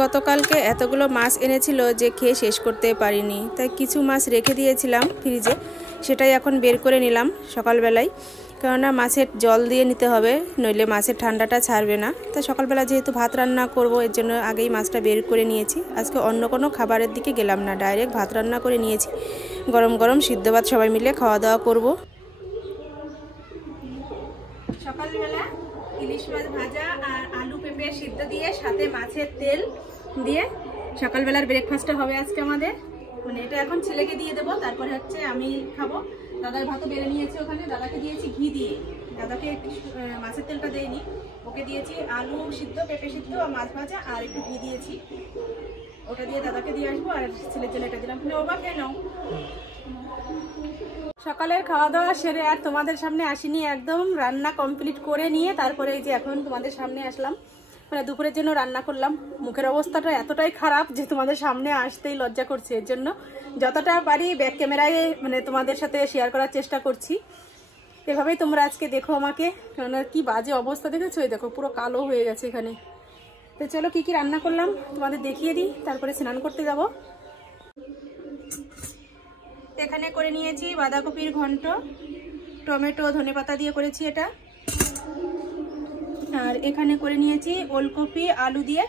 গতকালকে এতগুলো মাছ এনেছিল যে খেয়ে শেষ করতে পারিনি, তাই কিছু মাছ রেখে দিয়েছিলাম ফ্রিজে, সেটাই এখন বের করে নিলাম সকালবেলায়। কেননা মাছের জল দিয়ে নিতে হবে, নইলে মাছের ঠান্ডাটা ছাড়বে না। তাই সকালবেলা যেহেতু ভাত রান্না করব, এর জন্য আগেই মাছটা বের করে নিয়েছি। আজকে অন্য কোনো খাবারের দিকে গেলাম না, ডাইরেক্ট ভাত রান্না করে নিয়েছি। গরম গরম সিদ্ধ ভাত সবাই মিলে খাওয়া দাওয়া করব। সকালবেলা ইলিশ মাছ ভাজা আর আলু পেঁপে সিদ্ধ দিয়ে সাথে মাছের তেল দিয়ে সকালবেলার ব্রেকফাস্টটা হবে আজকে আমাদের। মানে এটা এখন ছেলেকে দিয়ে দেবো, তারপরে হচ্ছে আমি খাবো। দাদার ভাতও বেড়ে নিয়েছি, ওখানে দাদাকে দিয়েছি ঘি দিয়ে। দাদাকে একটু মাছের তেলটা দেয়নি, ওকে দিয়েছি আলু সিদ্ধ পেঁপে সিদ্ধ আর মাছ ভাজা আর একটু ঘি দিয়েছি। ওটা দিয়ে দাদাকে দিয়ে আসবো, আর ছেলের জন্য এটা দিলাম। ওবা খেয়ে নাও। সকালের খাওয়া দাওয়া সেরে আর তোমাদের সামনে আসিনি, একদম রান্না কমপ্লিট করে নিয়ে তারপরে এই যে এখন তোমাদের সামনে আসলাম। মানে দুপুরের জন্য রান্না করলাম। মুখের অবস্থাটা এতটাই খারাপ যে তোমাদের সামনে আসতেই লজ্জা করছে। এর জন্য যতটা পারি ব্যাক ক্যামেরায় মানে তোমাদের সাথে শেয়ার করার চেষ্টা করছি। এভাবেই তোমরা আজকে দেখো আমাকে, কেননা কি বাজে অবস্থা দেখেছো, এই দেখো পুরো কালো হয়ে গেছে এখানে। তো চলো কি কি রান্না করলাম তোমাদের দেখিয়ে দিই, তারপরে স্নান করতে যাব। এখানে করে নিয়েছি বাঁধাকপির ঘন্ট, টমেটো ধনেপাতা দিয়ে করেছি এটা। আর এখানে করে নিয়েছি ওলকপি আলু দিয়ে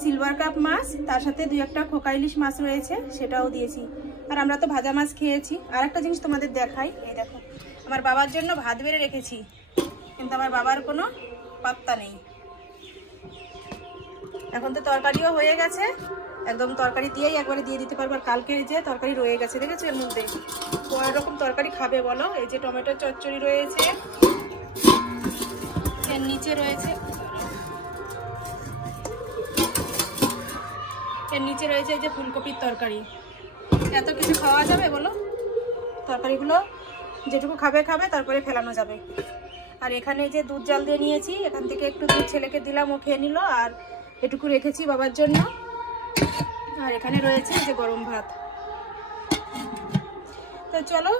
সিলভার কাপ মাছ, তার সাথে 2-1টা খোকা ইলিশ মাছ রয়েছে, সেটাও দিয়েছি। আর আমরা তো ভাজা মাছ খেয়েছি। আর একটা জিনিস তোমাদের দেখাই, এই দেখো আমার বাবার জন্য ভাত বেড়ে রেখেছি, কিন্তু আমার বাবার কোনো পাত্তা নেই। এখন তো তরকারিও হয়ে গেছে, একদম তরকারি দিয়েই একবারে দিয়ে দিতে পারবো। আর কালকে যে তরকারি রয়ে গেছে দেখেছো, এর মধ্যে কয় রকম তরকারি খাবে বলো। এই যে টমেটোর চচ্চড়ি রয়েছে, এর নিচে রয়েছে এই যে ফুলকপির তরকারি। এত কিছু খাওয়া যাবে বলো? তরকারিগুলো যেটুকু খাবে খাবে, তারপরে ফেলানো যাবে। আর এখানে যে দুধ জাল দিয়ে নিয়েছি, এখান থেকে একটু দুধ ছেলেকে দিলাম, ও খেয়ে নিল। আর এটুকু রেখেছি বাবার জন্য। আর এখানে রয়েছে যে গরম ভাত। তো চলো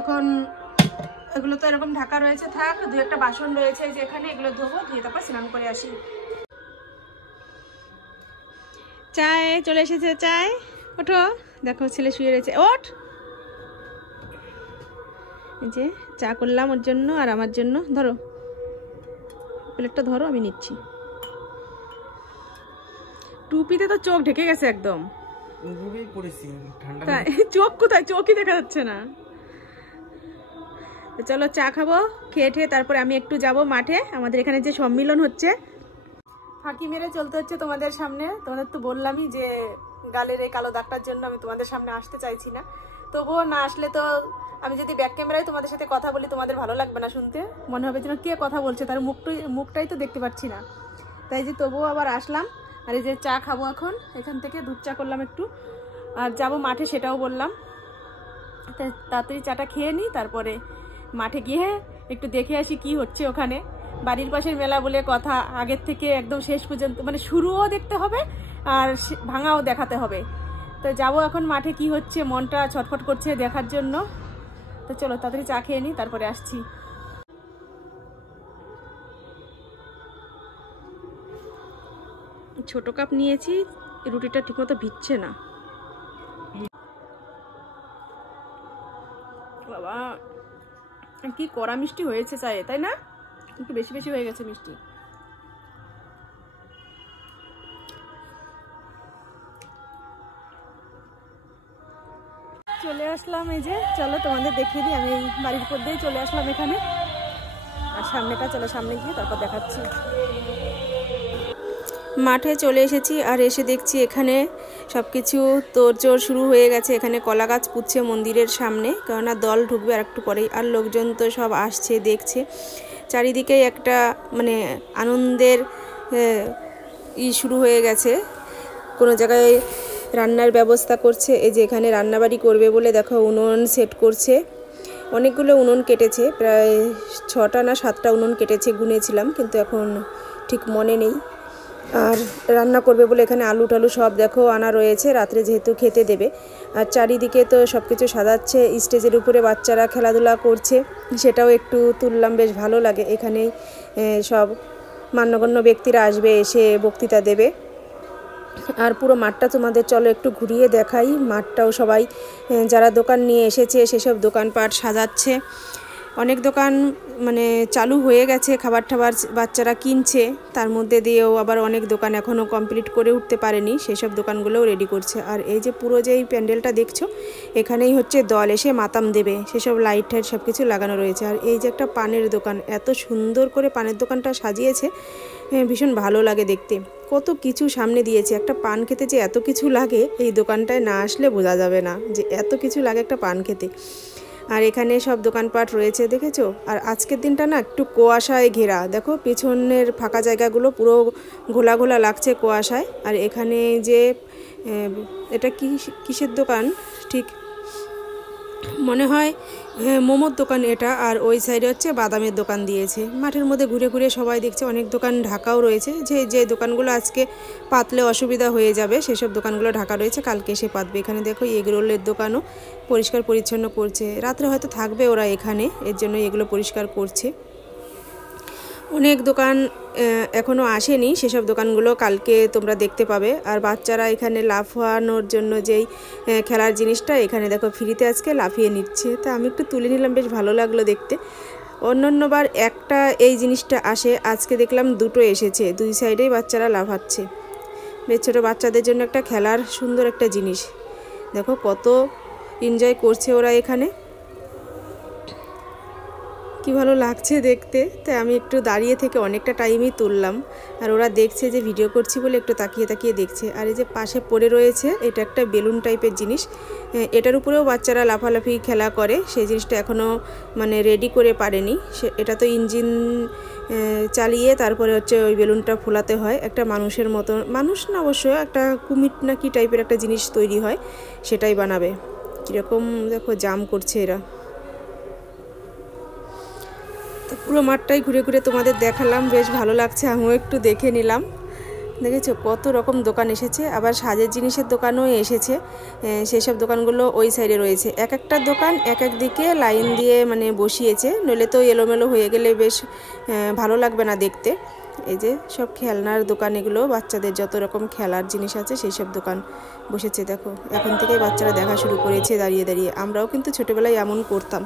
এখন এগুলো তো এরকম ঢাকা রয়েছে, থাক। 2-1টা বাসন রয়েছে যে এখানে, এগুলো ধোবো, ধুয়ে তারপর স্নান করে আসি। চায় চলে এসেছে, চায় ওঠো। দেখো ছেলে শুয়ে রয়েছে, ওঠ। এই যে চা করলাম ওর জন্য আর আমার জন্য। ধরো প্লেটটা ধরো, আমি নিচ্ছি। টুপিতে তো চোখ ঢেকে গেছে একদম। চোখ কোথায়? চোখই দেখা যাচ্ছে না। চলো চা খাবো, খেয়ে ঠেয়ে তারপরে আমি একটু যাব মাঠে। আমাদের এখানে যে সম্মিলন হচ্ছে, ফাঁকি মেরে চলতে হচ্ছে তোমাদের সামনে। তোমাদের তো বললামই যে গালের এই কালো দাগটার জন্য আমি তোমাদের সামনে আসতে চাইছি না। তবুও না আসলে তো আমি যদি ব্যাক ক্যামেরায় তোমাদের সাথে কথা বলি, তোমাদের ভালো লাগবে না শুনতে, মনে হবে যেন কে কথা বলছে, তার মুখটাই তো দেখতে পাচ্ছি না। তাই যে তবুও আবার আসলাম। আর এই যে চা খাবো এখন, এখান থেকে দুধ চা করলাম একটু, আর যাবো মাঠে সেটাও বললাম। তাড়াতাড়ি চাটা খেয়ে নিই, তারপরে মাঠে গিয়ে একটু দেখে আসি কি হচ্ছে ওখানে। বাড়ির পাশের মেলা বলে কথা, আগের থেকে একদম শেষ পর্যন্ত মানে শুরুও দেখতে হবে আর ভাঙাও দেখাতে হবে। তো যাবো এখন মাঠে, কি হচ্ছে, মনটা ছটফট করছে দেখার জন্য। তো চলো তাড়াতাড়ি চা খেয়ে নিই, তারপরে আসছি। ছোট কাপ নিয়েছি, রুটিটা ঠিকমতো ভিজছে না। বাবা কি কড়া মিষ্টি হয়েছে চায়ে, তাই না? একটু বেশি বেশি হয়ে গেছে মিষ্টি। চলে আসলাম, এই যে চলো তোমাদের দেখিয়ে দিই। আমি বাড়ির উপর দিয়েই চলে আসলাম এখানে। আর সামনেটা চলো, সামনে গিয়ে তারপর দেখাচ্ছি। মাঠে চলে এসেছি, আর এসে দেখছি এখানে সব কিছু তোড়জোড় শুরু হয়ে গেছে। এখানে কলা গাছ পুঁতছে মন্দিরের সামনে, কেননা দল ঢুকবে আর একটু পরেই। আর লোকজন তো সব আসছে, দেখছে। চারিদিকেই একটা মানে আনন্দের শুরু হয়ে গেছে। কোনো জায়গায় রান্নার ব্যবস্থা করছে, এই যে এখানে রান্নাবাড়ি করবে বলে দেখো উনুন সেট করছে। অনেকগুলো উনুন কেটেছে, প্রায় 6টা না 7টা উনুন কেটেছে, গুনেছিলাম, কিন্তু এখন ঠিক মনে নেই। আর রান্না করবে বলে এখানে আলু টালু সব দেখো আনা রয়েছে, রাত্রে যেহেতু খেতে দেবে। আর চারিদিকে তো সব কিছু সাজাচ্ছে, স্টেজের উপরে বাচ্চারা খেলাধুলা করছে, সেটাও একটু তুললাম, বেশ ভালো লাগে। এখানেই সব মান্যগণ্য ব্যক্তিরা আসবে, এসে বক্তৃতা দেবে। আর পুরো মাঠটা তোমাদের চলো একটু ঘুরিয়ে দেখাই। মাঠটাও সবাই যারা দোকান নিয়ে এসেছে সেসব দোকানপাট সাজাচ্ছে। অনেক দোকান মানে চালু হয়ে গেছে, খাবার টাবার বাচ্চারা কিনছে, তার মধ্যে দিয়েও আবার অনেক দোকান এখনও কমপ্লিট করে উঠতে পারেনি, সেসব দোকানগুলোও রেডি করছে। আর এই যে পুরো যে এই প্যান্ডেলটা দেখছো, এখানেই হচ্ছে দল এসে মাতাম দেবে, সেসব লাইট টাইট সব কিছু লাগানো রয়েছে। আর এই যে একটা পানের দোকান, এত সুন্দর করে পানের দোকানটা সাজিয়েছে, ভীষণ ভালো লাগে দেখতে। কত কিছু সামনে দিয়েছে, একটা পান খেতে যে এত কিছু লাগে এই দোকানটায় না আসলে বোঝা যাবে না যে এত কিছু লাগে একটা পান খেতে। আর এখানে সব দোকানপাট রয়েছে দেখেছো। আর আজকের দিনটা না একটু কুয়াশায় ঘেরা, দেখো পেছনের ফাঁকা জায়গাগুলো পুরো ঘোলা ঘোলা লাগছে কুয়াশায়। আর এখানে যে এটা কিসের দোকান ঠিক মনে হয় মোমোর দোকান এটা, আর ওই সাইডে হচ্ছে বাদামের দোকান দিয়েছে। মাঠের মধ্যে ঘুরে ঘুরে সবাই দেখছে, অনেক দোকান ঢাকাও রয়েছে, যে দোকানগুলো আজকে পাতলে অসুবিধা হয়ে যাবে সেসব দোকানগুলো ঢাকা রয়েছে, কালকে এসে পাতবে। এখানে দেখো এগ রোলের দোকানও পরিষ্কার পরিচ্ছন্ন করছে, রাত্রে হয়তো থাকবে ওরা এখানে, এর জন্য এগুলো পরিষ্কার করছে। অনেক দোকান এখনও আসেনি, সেসব দোকানগুলো কালকে তোমরা দেখতে পাবে। আর বাচ্চারা এখানে লাফানোর জন্য যেই খেলার জিনিসটা এখানে দেখো ফ্রিতে আজকে লাফিয়ে নিচ্ছে, তা আমি একটু তুলে নিলাম, বেশ ভালো লাগলো দেখতে। অন্যান্যবার একটা এই জিনিসটা আসে, আজকে দেখলাম দুটো এসেছে, দুই সাইডেই বাচ্চারা লাফাচ্ছে। বেশ ছোটো বাচ্চাদের জন্য একটা খেলার সুন্দর একটা জিনিস, দেখো কত এনজয় করছে ওরা এখানে, কি ভালো লাগছে দেখতে। তাই আমি একটু দাঁড়িয়ে থেকে অনেকটা টাইমই তুললাম। আর ওরা দেখছে যে ভিডিও করছি বলে একটু তাকিয়ে তাকিয়ে দেখছে। আর এই যে পাশে পড়ে রয়েছে এটা একটা বেলুন টাইপের জিনিস, এটার উপরেও বাচ্চারা লাফালাফি খেলা করে, সেই জিনিসটা এখনও মানে রেডি করে পারেনি। এটা তো ইঞ্জিন চালিয়ে তারপরে হচ্ছে ওই বেলুনটা ফোলাতে হয়, একটা মানুষের মতো, মানুষ না অবশ্য, একটা কুমির না কি টাইপের একটা জিনিস তৈরি হয়, সেটাই বানাবে। কীরকম দেখো জাম করছে এরা। তো পুরো মাঠটাই ঘুরে ঘুরে তোমাদের দেখালাম, বেশ ভালো লাগছে, আমিও একটু দেখে নিলাম। দেখেছো কত রকম দোকান এসেছে, আবার সাজের জিনিসের দোকানও এসেছে, সেসব দোকানগুলো ওই সাইডে রয়েছে। এক একটা দোকান এক এক দিকে লাইন দিয়ে মানে বসিয়েছে, নইলে তো এলোমেলো হয়ে গেলে বেশ ভালো লাগবে না দেখতে। এই যে সব খেলনার দোকান, এগুলো বাচ্চাদের যত রকম খেলার জিনিস আছে সেই সব দোকান বসেছে। দেখো এখন থেকেই বাচ্চারা দেখা শুরু করেছে দাঁড়িয়ে দাঁড়িয়ে, আমরাও কিন্তু ছোটোবেলায় এমন করতাম,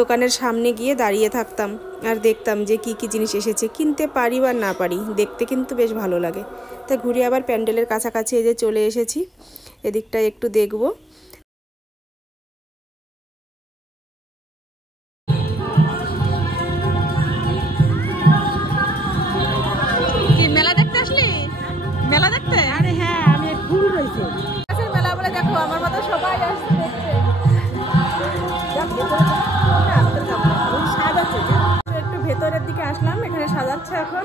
দোকানের সামনে গিয়ে দাঁড়িয়ে থাকতাম আর দেখতাম যে কি কি জিনিস এসেছে, কিনতে পারি বা না পারি, দেখতে কিন্তু বেশ ভালো লাগে। তাই ঘুরে আবার প্যান্ডেলের কাছাকাছি এই যে চলে এসেছি, এদিকটায় একটু দেখব। মেলা দেখতে আসলি? মেলা দেখতে? আরে হ্যাঁ, আমি ফুল রয়েছে মেলা বলে, দেখো আমার মতো সবাই আসছে দেখতে। একটু ভেতরের দিকে আসলাম, এখানে সাজাচ্ছে এখন।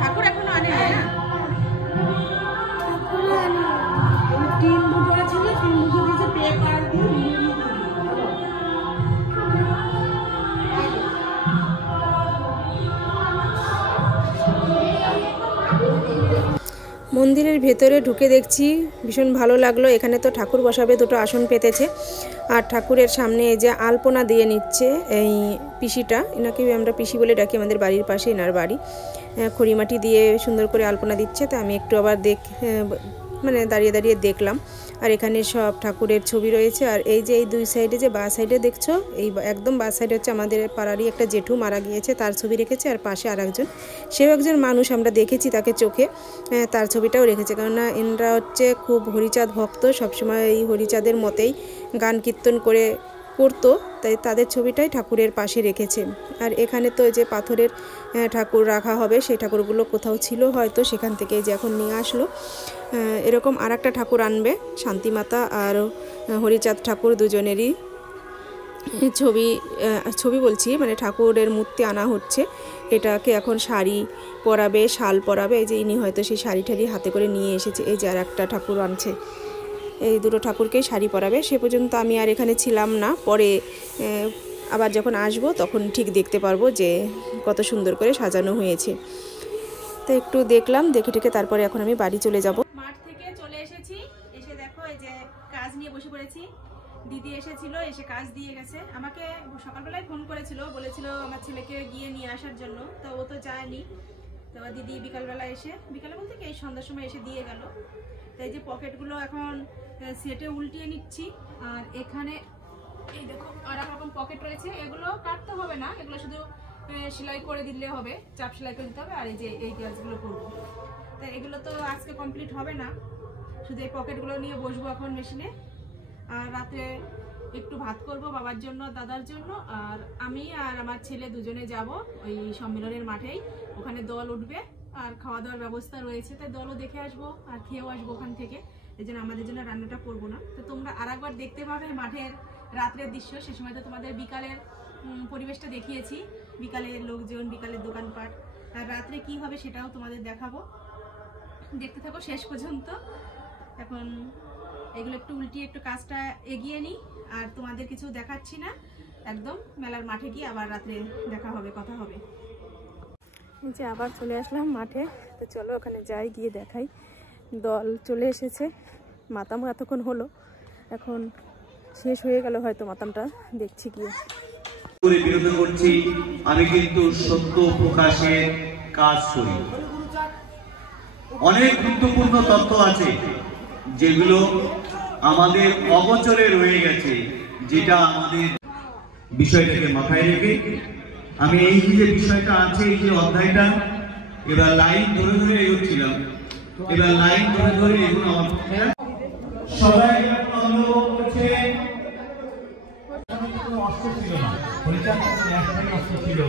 ঠাকুর এখনো আনে না, মন্দিরের ভেতরে ঢুকে দেখছি ভীষণ ভালো লাগলো। এখানে তো ঠাকুর বসাবে, দুটো আসন পেতেছে, আর ঠাকুরের সামনে এই যে আলপনা দিয়ে নিচ্ছে এই পিসিটা, এনাকে আমরা পিসি বলে ডাকি, আমাদের বাড়ির পাশে এনার বাড়ি, খড়িমাটি দিয়ে সুন্দর করে আলপনা দিচ্ছে। তো আমি একটু আবার মানে দাঁড়িয়ে দাঁড়িয়ে দেখলাম। আর এখানে সব ঠাকুরের ছবি রয়েছে। আর এই যে এই দুই সাইডে যে বা সাইডে দেখছো, এই একদম বা সাইডে হচ্ছে আমাদের পাড়ারই একটা জেঠু মারা গিয়েছে, তার ছবি রেখেছে। আর পাশে আর একজন, সেও একজন মানুষ, আমরা দেখেছি তাকে চোখে, তার ছবিটাও রেখেছে। কেননা এনরা হচ্ছে খুব হরিচাঁদ ভক্ত, সবসময় এই হরিচাঁদের মতেই গান কীর্তন করতো, তাই তাদের ছবিটাই ঠাকুরের পাশে রেখেছে। আর এখানে তো যে পাথরের ঠাকুর রাখা হবে, সেই ঠাকুরগুলো কোথাও ছিল হয়তো, সেখান থেকে যে এখন নিয়ে আসলো। এরকম আর একটা ঠাকুর আনবে, শান্তিমাতা আর হরিচাঁদ ঠাকুর দুজনেরই ছবি বলছি, মানে ঠাকুরের মূর্তি আনা হচ্ছে। এটাকে এখন শাড়ি পরাবে, শাল পরাবে। এই যে ইনি হয়তো সেই শাড়ি ঠাড়ি হাতে করে নিয়ে এসেছে। এই যে আর একটা ঠাকুর আনছে, এই দুটো ঠাকুরকেই শাড়ি পরাবে। সে পর্যন্ত আমি আর এখানে ছিলাম না, পরে আবার যখন আসবো তখন ঠিক দেখতে পারবো যে কত সুন্দর করে সাজানো হয়েছে। তো একটু দেখলাম, দেখে টেকে তারপরে এখন আমি বাড়ি চলে যাব। মাঠ থেকে চলে এসেছি, এসে দেখো এই যে কাজ নিয়ে বসে পড়েছি। দিদি এসেছিল, এসে কাজ দিয়ে গেছে। আমাকে সকালবেলায় ফোন করেছিল, বলেছিল আমার ছেলেকে গিয়ে নিয়ে আসার জন্য, তো ও তো যায়নি। তো দিদি বিকালবেলা এসে, বিকালে বলতে কি এই সন্ধ্যার সময় এসে দিয়ে গেল। তো এই যে পকেটগুলো এখন সেটে উল্টিয়ে নিচ্ছি। আর এখানে এই দেখো আর এক রকম পকেট রয়েছে, এগুলো কাটতে হবে না, এগুলো শুধু সেলাই করে দিলে হবে, চাপ সেলাই করে দিতে হবে। আর এই যে এই কাজগুলো করবো, তো এগুলো তো আজকে কমপ্লিট হবে না, শুধু এই পকেটগুলো নিয়ে বসবো এখন মেশিনে। আর রাতে একটু ভাত করব বাবার জন্য, দাদার জন্য, আর আমি আর আমার ছেলে দুজনে যাব ওই সম্মেলনের মাঠেই। ওখানে দল উঠবে আর খাওয়া দাওয়ার ব্যবস্থা রয়েছে, তাই দলও দেখে আসবো আর খেয়েও আসবো ওখান থেকে। এই জন্য আমাদের জন্য রান্নাটা করবো না। তো তোমরা আর একবার দেখতে পাবে মাঠের রাত্রের দৃশ্য। সে সময় তো তোমাদের বিকালের পরিবেশটা দেখিয়েছি, বিকালের লোকজন, বিকালের দোকানপাট। আর রাত্রে কি হবে সেটাও তোমাদের দেখাবো, দেখতে থাকো শেষ পর্যন্ত। এখন এগুলো একটু উল্টিয়ে একটু কাজটা এগিয়ে নিই, আর তোমাদের কিছু দেখাচ্ছি না, একদম মেলার মাঠে গিয়ে আবার রাত্রে দেখা হবে, কথা হবে। এই যে আবার চলে আসলাম মাঠে, তো চলো ওখানে যাই, গিয়ে দেখাই। দল চলে এসেছে, মাতাম এতক্ষণ হলো, এখন শেষ হয়ে গেল হয়তো মাতামটা, দেখছি গিয়ে। বিরোধ করছি, আমি কিন্তু সত্য প্রকাশের কাজ করি। অনেক গুরুত্বপূর্ণ তথ্য আছে যেগুলো আমাদের অগোচরে রয়ে গেছে, যেটা আমাদের বিষয়টাকে মাথায় রেখে আমি এই যে বিষয়টা আছে, এই যে অধ্যায়টা, এবার লাইন ধরে ধরে এগোচ্ছিলাম। এবার লাইন ধরে ধরে এগুলো আমার সবাই অনুভব করছে। অস্ত্র ছিল না, অস্ত্র ছিল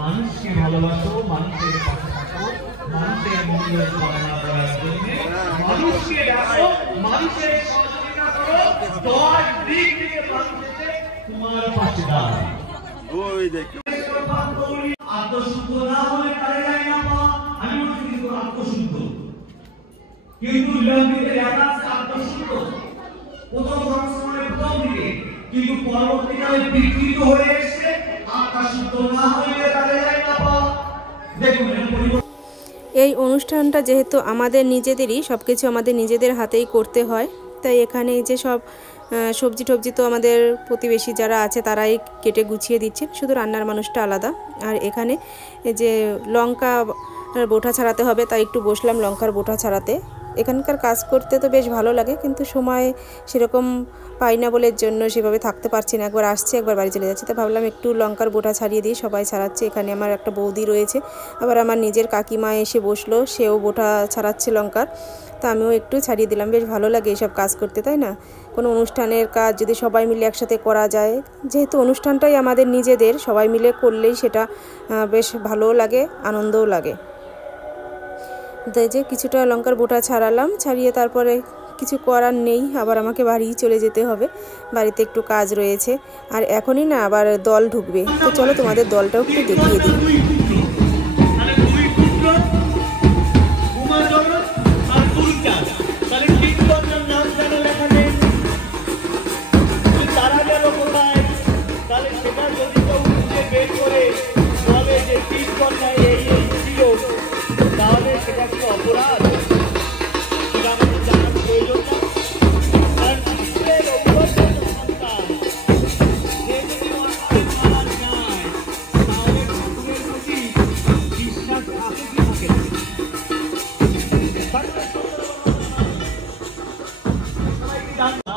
মানুষকে ভালোবাসো, মানুষের পাশে থাকো, মানুষের মঙ্গল কামনা করার জন্য মানুষকে ডাকো, মানুষের সহযোগিতা করো, দশ দিক থেকে মানুষকে তোমার পাশে দাঁড়াও। ওই দেখো আত্মশুদ্ধ না হলে কারে যায় না পাওয়া। আমি বলছি কিন্তু আত্মশুদ্ধ, কিন্তু লঙ্কিতে লেখা আছে আত্মশুদ্ধ প্রথম সংস্করণে প্রথম দিকে, কিন্তু পরবর্তীকালে বিকৃত হয়ে এসে আত্মশুদ্ধ না হলে কারে যায় না পাওয়া। দেখুন এই অনুষ্ঠানটা যেহেতু আমাদের নিজেদেরই, সব কিছু আমাদের নিজেদের হাতেই করতে হয়, তাই এখানে যে সব সবজি টবজি তো আমাদের প্রতিবেশী যারা আছে তারাই কেটে গুছিয়ে দিচ্ছেন, শুধু রান্নার মানুষটা আলাদা। আর এখানে যে লঙ্কা বোটা ছাড়াতে হবে, তাই একটু বসলাম লঙ্কার বোটা ছাড়াতে। এখানকার কাজ করতে তো বেশ ভালো লাগে, কিন্তু সময় সেরকম পাই না বলে জন্য সেভাবে থাকতে পারছি না, একবার আসছি একবার বাড়ি চলে যাচ্ছি। তো ভাবলাম একটু লঙ্কার বোটা ছাড়িয়ে দিই, সবাই ছাড়াচ্ছে। এখানে আমার একটা বৌদি রয়েছে, আবার আমার নিজের কাকিমা এসে বসলো, সেও বোটা ছাড়াচ্ছে লঙ্কার, তো আমিও একটু ছাড়িয়ে দিলাম। বেশ ভালো লাগে এইসব কাজ করতে, তাই না? কোনো অনুষ্ঠানের কাজ যদি সবাই মিলে একসাথে করা যায়, যেহেতু অনুষ্ঠানটাই আমাদের নিজেদের, সবাই মিলে করলেই সেটা বেশ ভালোও লাগে, আনন্দও লাগে। তাই যে কিছুটা লঙ্কার বোটা ছাড়ালাম, ছাড়িয়ে তারপরে কিছু করার নেই, আবার আমাকে বাড়ি চলে যেতে হবে, বাড়িতে একটু কাজ রয়েছে। আর এখনই না আবার দল ঢুকবে, তো চলো তোমাদের দলটাও একটু দেখিয়ে দিই।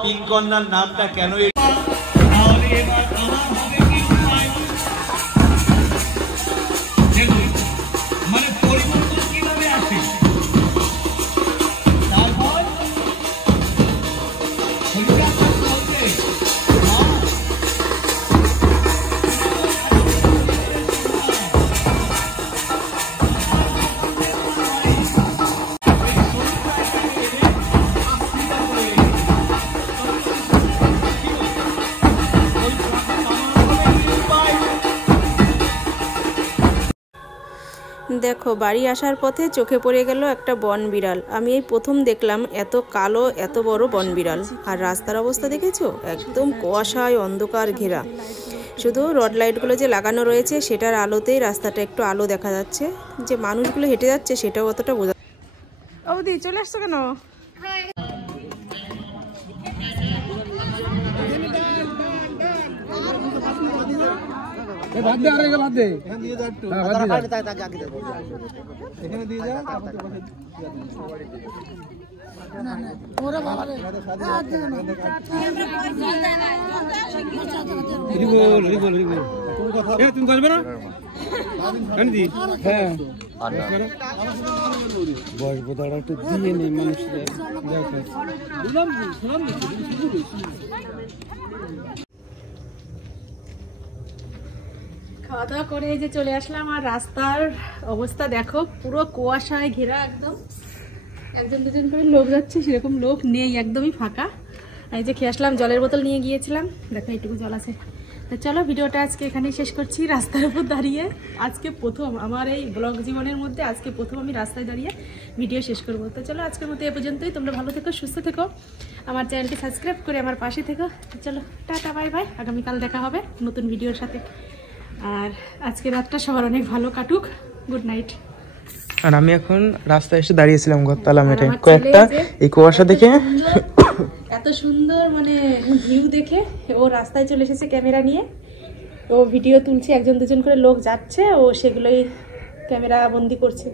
পিঙ্কন্যার নামটা কেন মানে পরিবর্তন কিভাবে আসে, তারপর দেখো বাড়ি আসার পথে চোখে পড়ে গেল একটা বন বিড়াল। আমি এই প্রথম দেখলাম এত কালো এত বড় বন বিড়াল। আর রাস্তার অবস্থা দেখেছো, একদম কুয়াশায় অন্ধকার ঘেরা, শুধু রড লাইটগুলো যে লাগানো রয়েছে সেটার আলোতেই রাস্তাটা একটু আলো দেখা যাচ্ছে, যে মানুষগুলো হেঁটে যাচ্ছে সেটাও অতটা বোঝা। অবধি চলে আসছো কেন? তুমি করবে না হ্যাঁ বসবো দাঁড়া একটু দিয়ে নেই মানুষদের খাওয়া দাওয়া করে এই যে চলে আসলাম, আর রাস্তার অবস্থা দেখো পুরো কুয়াশায় ঘেরা, একদম একজন দুজন করে লোক যাচ্ছে, সেরকম লোক নেই, একদমই ফাঁকা। এই যে খেয়ে আসলাম, জলের বোতল নিয়ে গিয়েছিলাম, দেখো এইটুকু জল আছে। তো চলো ভিডিওটা আজকে এখানেই শেষ করছি, রাস্তার উপর দাঁড়িয়ে। আজকে প্রথম আমার এই ব্লগ জীবনের মধ্যে আজকে প্রথম আমি রাস্তায় দাঁড়িয়ে ভিডিও শেষ করবো। তো চলো আজকের মতো এ পর্যন্তই, তোমরা ভালো থেকো, সুস্থ থেকো, আমার চ্যানেলটি সাবস্ক্রাইব করে আমার পাশে থেকো। চলো টাটা বাই বাই, আগামীকাল দেখা হবে নতুন ভিডিওর সাথে। আর আজকে রাতটা সবার অনেক ভালো কাটুক, গুড নাইট। আর আমি এখন রাস্তায় এসে দাঁড়িয়েছিলাম ঘরতলা মেটে, কয়েকটা এই কুয়াশা দেখে এত সুন্দর মানে ভিউ দেখে ও রাস্তায় চলে এসেছে ক্যামেরা নিয়ে, ও ভিডিও তুলছে, একজন দুজন করে লোক যাচ্ছে, ও সেগুলোই ক্যামেরা বন্দি করছে।